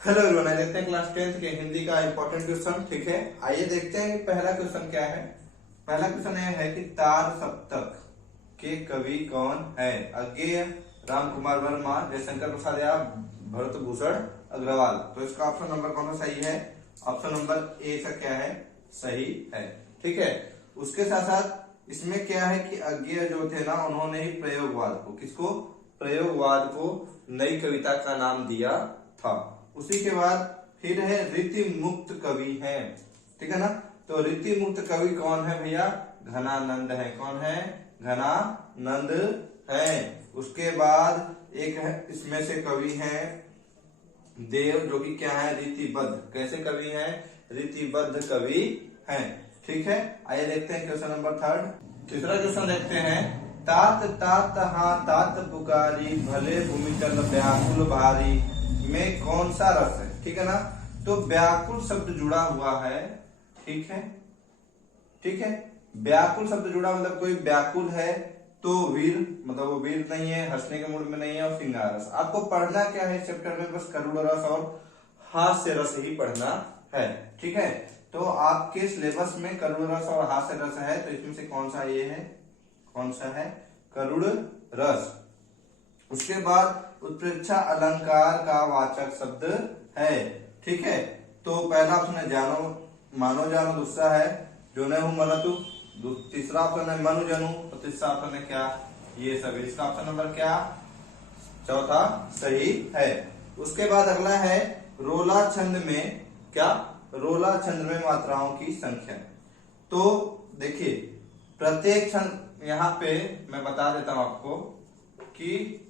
Hello everyone, देखते हैं class 10th के हिंदी का इंपॉर्टेंट क्वेश्चन। ठीक है, आइए देखते हैं कि पहला क्वेश्चन क्या है। पहला क्वेश्चन यह है कि तार सप्तक के कवि कौन है। अज्ञेय, राम कुमार वर्मा, जयशंकर प्रसाद या भरत भूषण अग्रवाल। तो इसका ऑप्शन नंबर कौन सा सही है? ऑप्शन नंबर ए का क्या है? सही है। ठीक है, उसके साथ साथ इसमें क्या है कि अज्ञेय जो थे ना, उन्होंने ही प्रयोगवाद को, किसको? प्रयोगवाद को नई कविता का नाम दिया था। उसी के बाद फिर है रीति मुक्त कवि है। ठीक है ना, तो रीति मुक्त कवि कौन है भैया? घनानंद है। कौन है? घनानंद है। उसके बाद एक है, इसमें से कवि है देव, जो कि क्या है? रीतिबद्ध। कैसे कवि है? रीतिबद्ध कवि है। ठीक है, आइए देखते हैं क्वेश्चन नंबर 3। तीसरा क्वेश्चन देखते हैं। तात तात हाँ तात पुकारी, भले भूमितल व्याकुल भारी में कौन सा रस है? ठीक है ना, तो व्याकुल शब्द जुड़ा हुआ है। ठीक है, ठीक है, व्याकुल शब्द जुड़ा मतलब कोई व्याकुल है तो वीर, मतलब वो वीर नहीं है, हंसने के मूड में नहीं है, और श्रृंगार रस। आपको पढ़ना क्या है चैप्टर में? बस करुण रस और हास्य रस ही पढ़ना है। ठीक है, तो आपके सिलेबस में करुण रस और हास्य रस है, तो इसमें से कौन सा ये है? कौन सा है? करुण रस। उसके बाद उत्प्रेक्षा अलंकार का वाचक शब्द है। ठीक है, तो पहला ऑप्शन है जानो, मानो जानो। दूसरा है जो न हूं मनतु। तीसरा ऑप्शन है मनु जनु। और तीसरा ऑप्शन है क्या? ये सभी। इसका ऑप्शन नंबर क्या? चौथा सही है। उसके बाद अगला है रोला छंद में क्या? रोला छंद में मात्राओं की संख्या। तो देखिए, प्रत्येक छंद, यहां पे मैं बता देता हूं आपको कि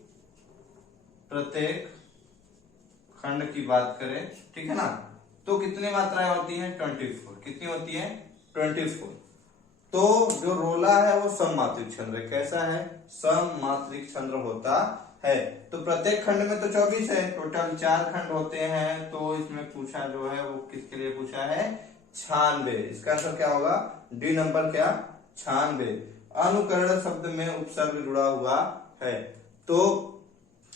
प्रत्येक खंड की बात करें, ठीक है ना, तो कितनी मात्राएं होती हैं? 24। कितनी होती है? 24। तो जो रोला है वो सममात्रिक छंद है। कैसा है? सममात्रिक छंद होता है। तो प्रत्येक खंड में तो 24 है, टोटल 4 खंड होते हैं। तो इसमें पूछा जो है वो किसके लिए पूछा है? 96। इसका आंसर क्या होगा? डी नंबर क्या? 96। अनुकरण शब्द में उपसर्ग जुड़ा हुआ है। तो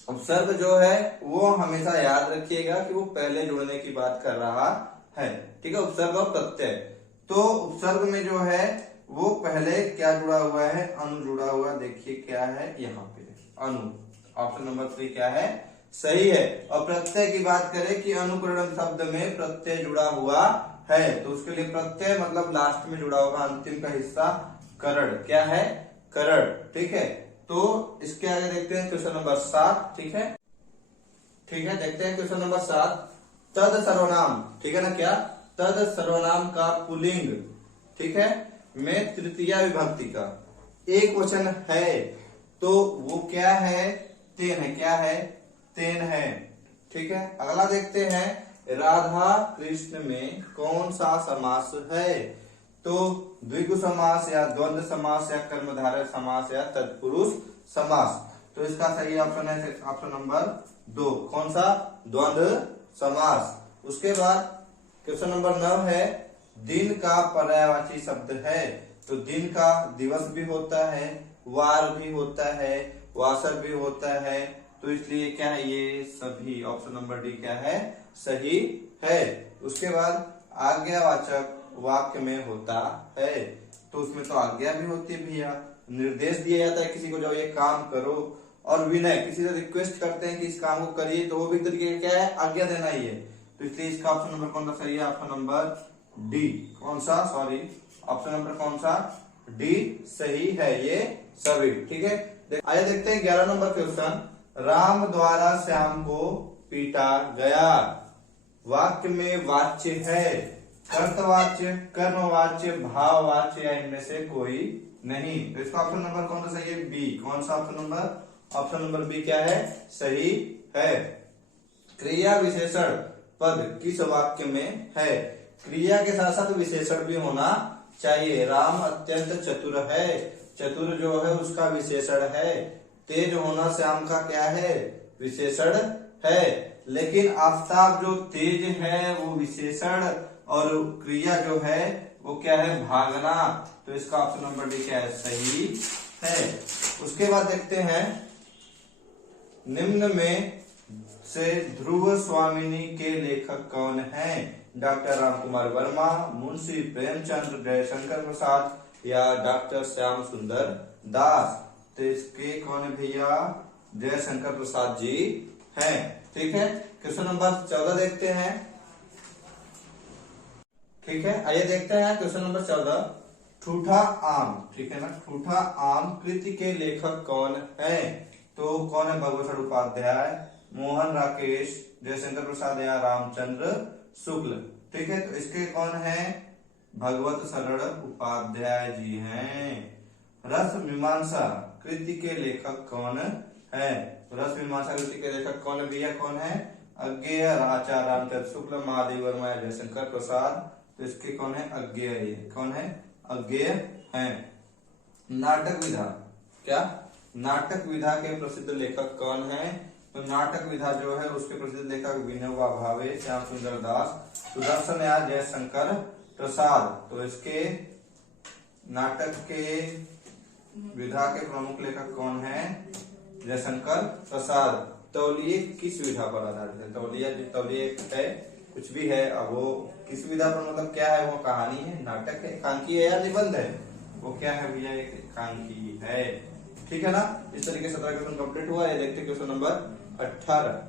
उपसर्ग जो है वो हमेशा याद रखिएगा कि वो पहले जुड़ने की बात कर रहा है। ठीक है, उपसर्ग और प्रत्यय। तो उपसर्ग में जो है वो पहले क्या जुड़ा हुआ है? अनु जुड़ा हुआ। देखिए क्या है यहाँ पे? अनु। ऑप्शन नंबर 3 क्या है? सही है। और प्रत्यय की बात करें कि अनुकरण शब्द में प्रत्यय जुड़ा हुआ है, तो उसके लिए प्रत्यय मतलब लास्ट में जुड़ा होगा, अंतिम का हिस्सा करण। क्या है? करण। ठीक है, तो इसके आगे देखते हैं क्वेश्चन नंबर 7। ठीक है, ठीक है, देखते हैं क्वेश्चन नंबर 7। तद सर्वनाम, ठीक है ना, क्या? तद सर्वनाम का पुल्लिंग, ठीक है, में तृतीया विभक्ति का एक वचन है, तो वो क्या है? तेन है। क्या है? तेन है। ठीक है, अगला देखते हैं। राधा कृष्ण में कौन सा समास है? तो द्विगु समास या द्वंद्व समास या कर्मधारय समास या तत्पुरुष समास। तो इसका सही ऑप्शन है ऑप्शन नंबर 2। कौन सा? द्वंद्व समास। उसके बाद क्वेश्चन नंबर 9 है। दिन का पर्यायवाची शब्द है। तो दिन का दिवस भी होता है, वार भी होता है, वासर भी होता है। तो इसलिए क्या है? ये सभी। ऑप्शन नंबर डी क्या है? सही है। उसके बाद आज्ञावाचक वाक्य में होता है, तो उसमें तो आज्ञा भी होती है भैया। निर्देश दिया जाता है किसी को, जो ये काम करो, और विनय, किसी से रिक्वेस्ट करते हैं कि इस काम को करिए, तो वो भी तरीके का क्या है? आज्ञा देना ही है। तो इसलिए इसका ऑप्शन नंबर कौन सा सही है? Option number D. कौन सा? सॉरी, ऑप्शन नंबर कौन सा? डी सही है ये सभी। ठीक है, आइए देखते हैं 11 नंबर क्वेश्चन। राम द्वारा श्याम को पीटा गया। वाक्य में वाच्य है कर्तवाच्य, कर्मवाच्य, भाववाच्य या इनमें से कोई नहीं। तो इसका ऑप्शन नंबर कौन सा सही है? बी। कौन सा option number? Option number B क्या है? सही है। क्रिया विशेषण पद किस वाक्य में है? क्रिया के साथ साथ विशेषण भी होना चाहिए। राम अत्यंत चतुर है। चतुर जो है उसका विशेषण है। तेज होना श्याम का क्या है? विशेषण है। लेकिन आफताब जो तेज है वो विशेषण, और क्रिया जो है वो क्या है? भागना। तो इसका ऑप्शन नंबर डी क्या है? सही है। उसके बाद देखते हैं निम्न में से ध्रुव स्वामिनी के लेखक कौन हैं? डॉक्टर रामकुमार वर्मा, मुंशी प्रेमचंद, जयशंकर प्रसाद या डॉक्टर श्याम सुंदर दास? तो इसके कौन है भैया? जयशंकर प्रसाद जी हैं। ठीक है, क्वेश्चन नंबर 14 देखते हैं। ठीक है, आइए देखते हैं क्वेश्चन नंबर 14। ठूठा आम, ठीक है ना, ठूठा आम कृति के लेखक कौन है? तो कौन है? भगवत उपाध्याय, मोहन राकेश, जयशंकर प्रसाद या रामचंद्र शुक्ल? ठीक है, तो इसके कौन है? भगवत शरण उपाध्याय जी हैं। रस मीमांसा कृति के लेखक कौन है? रस मीमांसा कृति के लेखक कौन है भैया? कौन है? अज्ञेय, आचार्य रामचंद्र शुक्ल, महादेव वर्मा या जयशंकर प्रसाद? तो इसके कौन है? अज्ञेय। कौन है? अज्ञेय है। नाटक विधा, क्या नाटक विधा के प्रसिद्ध लेखक कौन है? तो नाटक विधा जो है उसके प्रसिद्ध लेखक विनोबा भावे, श्याम सुंदर दास, सुदर्शन या जयशंकर प्रसाद? तो इसके नाटक के विधा के प्रमुख लेखक कौन है? जयशंकर प्रसाद। तौलिए किस विधा पर आधारित है? तौलिए है, कुछ भी है, अब वो किस विधा पर, मतलब क्या है? वो कहानी है, नाटक है, एकांकी है या निबंध है? वो क्या है भैया? एक एकांकी है। ठीक है ना। इस तरीके से 17 क्वेश्चन कंप्लीट हुआ। ये देखते क्वेश्चन नंबर 18।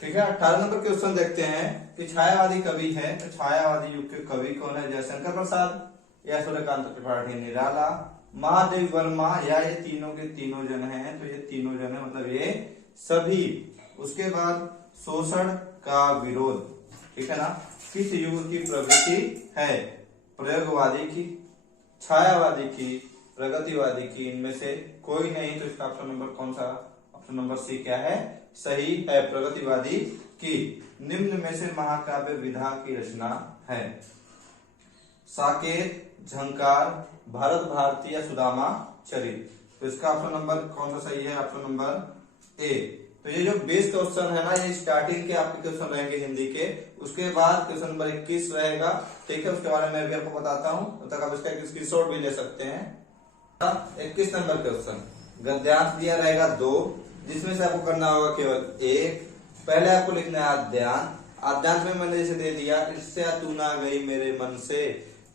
ठीक है, 18 नंबर क्वेश्चन देखते हैं कि छायावादी कवि है, तो छायावादी युग के कवि कौन है? जयशंकर प्रसाद या सूर्यकांत त्रिपाठी निराला, महादेव वर्मा या ये तीनों के तीनों जन हैं? तो ये तीनों जन है, मतलब ये सभी। उसके बाद शोषण का विरोध, ठीक है ना, किस युग की प्रवृत्ति है? प्रयोगवादी की, छायावादी की, प्रगतिवादी की? इनमें से कोई नहीं। तो इसका ऑप्शन नंबर कौन सा? ऑप्शन नंबर सी क्या है? सही है, प्रगतिवादी की। निम्न में से महाकाव्य विधा की रचना है? साकेत, झंकार, भारत भारती या सुदामा चरित? तो इसका ऑप्शन नंबर कौन सा सही है? Option number A. तो ये जो बेस क्वेश्चन है ना, ये स्टार्टिंग के आपके क्वेश्चन रहेंगे हिंदी के। उसके बाद क्वेश्चन नंबर 21 रहेगा। ठीक है, उसके बारे में मैं भी आपको बताता हूँ, तब तक आप इसका स्क्रीनशॉट भी ले सकते हैं। 21 नंबर क्वेश्चन गद्यांश दिया रहेगा 2, जिसमें से आपको करना होगा केवल एक। पहले आपको लिखना है आद्यांश। आद्यांश में मैंने जैसे दे दिया, इससे तू ना गई मेरे मन से,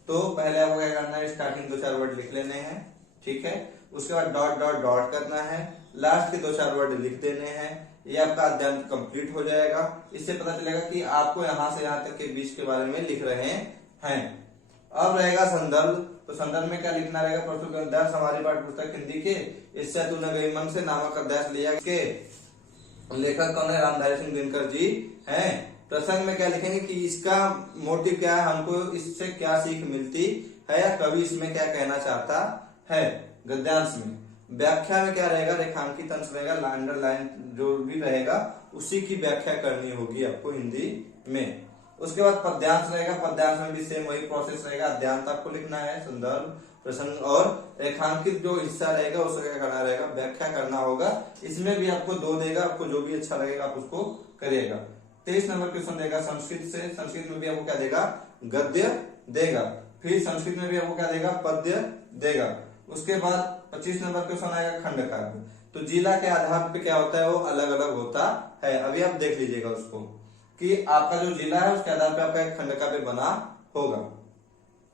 तो पहले आपको क्या करना है? स्टार्टिंग 2-4 वर्ड लिख लेने हैं। ठीक है, उसके बाद डॉट डॉट डॉट करना है, लास्ट के 2-4 वर्ड लिख देने हैं। ये आपका अध्ययन कंप्लीट हो जाएगा। इससे पता चलेगा कि आपको यहाँ से यहाँ तक के बीच के बारे में लिख रहे हैं। अब रहेगा संदर्भ। तो संदर्भ में क्या लिखना रहेगा? प्रस्तुत अध्याय हमारी पाठ्य पुस्तक हिंदी के इससे तू न गई मन से नामक अध्याय लिया के लेखक कौन है? रामधारी सिंह दिनकर जी हैं। प्रसंग में क्या लिखेंगे कि इसका मोटिव क्या है, हमको इससे क्या सीख मिलती है, या कवि इसमें क्या कहना चाहता है। गद्यांश में व्याख्या में क्या रहेगा? रेखांकित अंश रहेगा, अंडरलाइन जो भी रहेगा उसी की व्याख्या करनी होगी आपको हिंदी में। उसके बाद पद्यांश रहेगा, पद्यांश में भी सेम वही प्रोसेस रहेगा। अध्यांश आपको लिखना है, संदर्भ, प्रसंग और रेखांकित जो हिस्सा रहेगा उसको क्या करना रहेगा? व्याख्या करना होगा। इसमें भी आपको 2 देगा, आपको जो भी अच्छा लगेगा आप उसको करिएगा। 23 नंबर क्वेश्चन देगा संस्कृत से। संस्कृत में भी आपको क्या देगा? गद्य देगा। फिर संस्कृत में भी आपको क्या देगा? पद्य देगा। उसके बाद 25 नंबर क्वेश्चन आएगा खंड काव्य। तो जिला के आधार पे क्या होता है? वो अलग अलग होता है। अभी आप देख लीजिएगा उसको कि आपका जो जिला है उसके आधार पे आपका एक खंड काव्य बना होगा।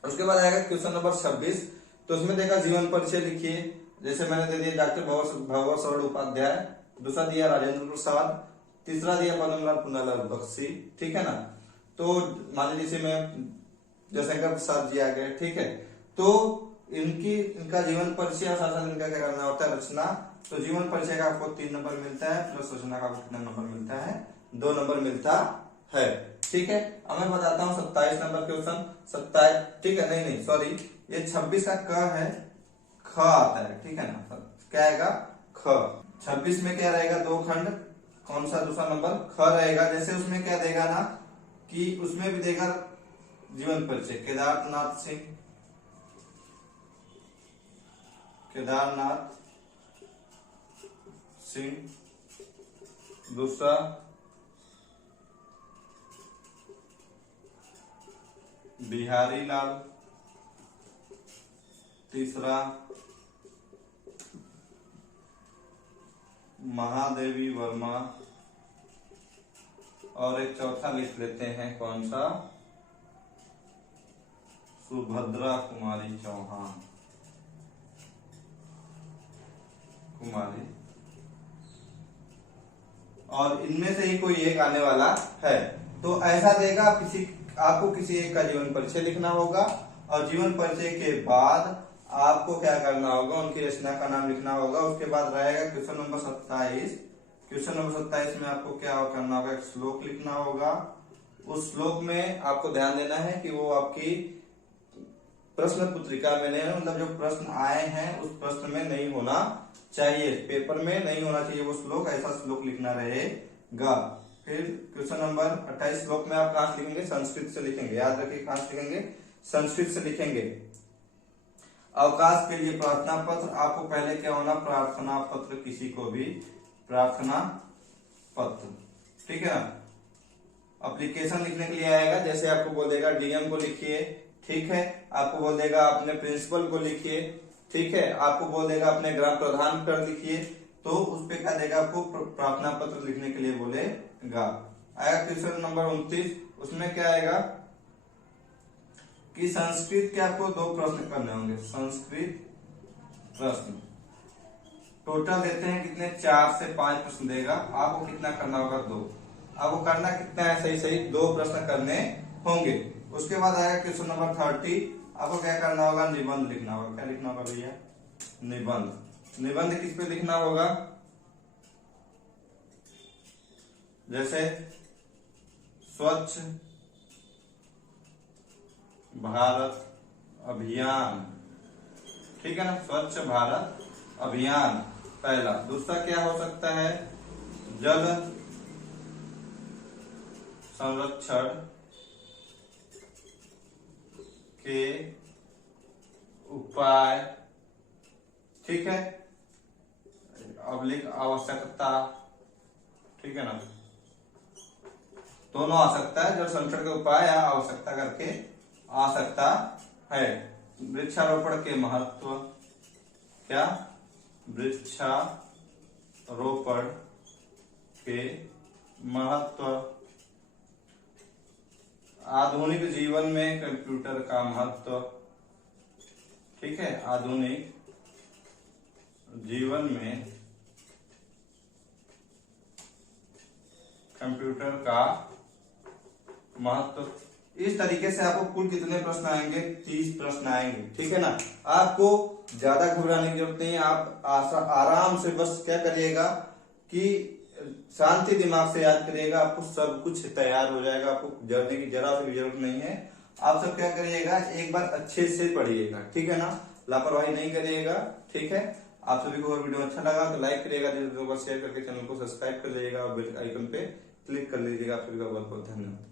उसके बाद आएगा क्वेश्चन नंबर 26। तो उसमें देखा जीवन परिचय लिखिए। जैसे मैंने दे दिया डॉक्टर भगवत शरण उपाध्याय, दूसरा दिया राजेंद्र प्रसाद, तीसरा दिया पद्मलाल पुन्नालाल बख्शी। ठीक है ना। तो मान लीजिए मैं जयशंकर प्रसाद जी आ गए। ठीक है, तो इनका जीवन परिचय और साथ साथ इनका क्या करना होता है? रचना। तो जीवन परिचय का आपको 3 नंबर मिलता है, प्लस रचना का आपको कितना नंबर मिलता है? 2 नंबर मिलता है। ठीक है, अब मैं बताता हूँ 27 नंबर क्वेश्चन। 27, ठीक है, नहीं सॉरी, ये 26 का क है, ख आता है। ठीक है ना, क्या आएगा? ख। 26 में क्या रहेगा? 2 खंड। कौन सा दूसरा नंबर? ख रहेगा। जैसे उसमें क्या देगा ना कि उसमें भी देगा जीवन परिचय, केदारनाथ सिंह, केदारनाथ सिंह, दूसरा बिहारी लाल, तीसरा महादेवी वर्मा, और एक चौथा लिख लेते हैं, कौन सा, सुभद्रा कुमारी चौहान, कुमारी, और इनमें से ही कोई एक आने वाला है। तो ऐसा देगा, आपको किसी एक का जीवन परिचय लिखना होगा, और जीवन परिचय के बाद आपको क्या करना होगा, उनकी रचना का नाम लिखना होगा। उसके बाद रहेगा क्वेश्चन नंबर 27। क्वेश्चन नंबर 27 में आपको क्या करना होगा, एक श्लोक लिखना होगा। उस श्लोक में आपको ध्यान देना है कि वो आपकी प्रश्न पुत्रिका में नहीं, मतलब जो प्रश्न आए हैं उस प्रश्न में नहीं होना चाहिए, पेपर में नहीं होना चाहिए वो श्लोक, ऐसा श्लोक लिखना रहेगा। फिर क्वेश्चन नंबर 28, श्लोक में आप कहां से लिखेंगे, संस्कृत से लिखेंगे, याद रखिए कहां से लिखेंगे, संस्कृत से लिखेंगे। अवकाश के लिए प्रार्थना पत्र, आपको पहले क्या होना, प्रार्थना पत्र, किसी को भी प्रार्थना पत्र, ठीक है ना। एप्लीकेशन लिखने के लिए आएगा, जैसे आपको बोल देगा डीएम को लिखिए, ठीक है, आपको बोल देगा अपने प्रिंसिपल को लिखिए, ठीक है, आपको बोल देगा अपने ग्राम प्रधान पर लिखिए, तो उस पे क्या देगा, आपको प्रार्थना पत्र लिखने के लिए बोलेगा। आएगा क्वेश्चन नंबर 29, उसमें क्या आएगा कि संस्कृत के आपको 2 प्रश्न करने होंगे, संस्कृत प्रश्न, टोटल देते हैं कितने, 4 से 5 प्रश्न देगा, आपको कितना करना होगा, 2, आपको करना कितना है, सही सही 2 प्रश्न करने होंगे। उसके बाद आएगा क्वेश्चन नंबर 30, आपको क्या करना होगा, निबंध लिखना होगा। क्या लिखना होगा भैया, निबंध। निबंध किस पे लिखना होगा, जैसे स्वच्छ भारत अभियान, ठीक है ना, स्वच्छ भारत अभियान पहला। दूसरा क्या हो सकता है, जल संरक्षण के उपाय, ठीक है, आवश्यकता, ठीक है ना, दोनों आ सकता है, जल संरक्षण के उपाय या आवश्यकता करके आ सकता है। वृक्षारोपण के महत्व, क्या, वृक्षारोपण के महत्व, आधुनिक जीवन में कंप्यूटर का महत्व, ठीक है, आधुनिक जीवन में कंप्यूटर का महत्व। इस तरीके से आपको कुल कितने प्रश्न आएंगे, 30 प्रश्न आएंगे, ठीक है ना। आपको ज्यादा घबराने की जरूरत नहीं है, आप आराम से बस क्या करिएगा कि शांति दिमाग से याद करिएगा, आपको सब कुछ तैयार हो जाएगा, आपको डरने की जरा सी भी जरूरत नहीं है। आप सब क्या करिएगा, एक बार अच्छे से पढ़िएगा, ठीक है ना, लापरवाही नहीं करिएगा, ठीक है। आप सभी को अगर वीडियो अच्छा लगा तो लाइक करिएगा, शेयर करके चैनल को सब्सक्राइब कर लीजिएगा और बेल आइकन पे क्लिक कर लीजिएगा। आप सभी का बहुत बहुत धन्यवाद।